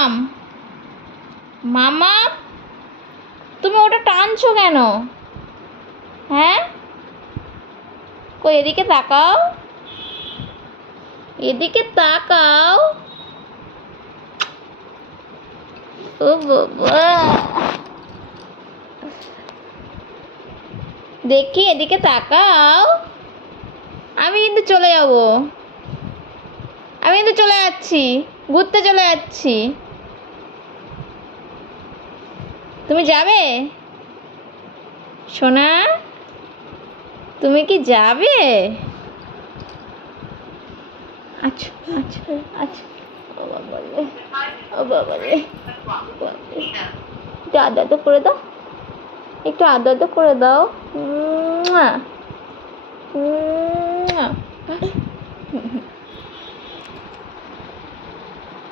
মামাম, মামাম, তুমি ওটা টানছো কেন? হ্যাঁ, কই এদিকে তাকাও, এদিকে তাকাও। ও বাবা, দেখি এদিকে তাকাও। আমি কিন্তু চলে যাব, আমি কিন্তু চলে যাচ্ছি, ঘুরতে চলে যাচ্ছি। তুমি যাবে সোনা? তুমি কি যাবে? আচ্ছা আচ্ছা আচ্ছা। ও বাবা রে, ও বাবা রে, একটু আদর তো করে দাও, একটু আদর তো করে দাও।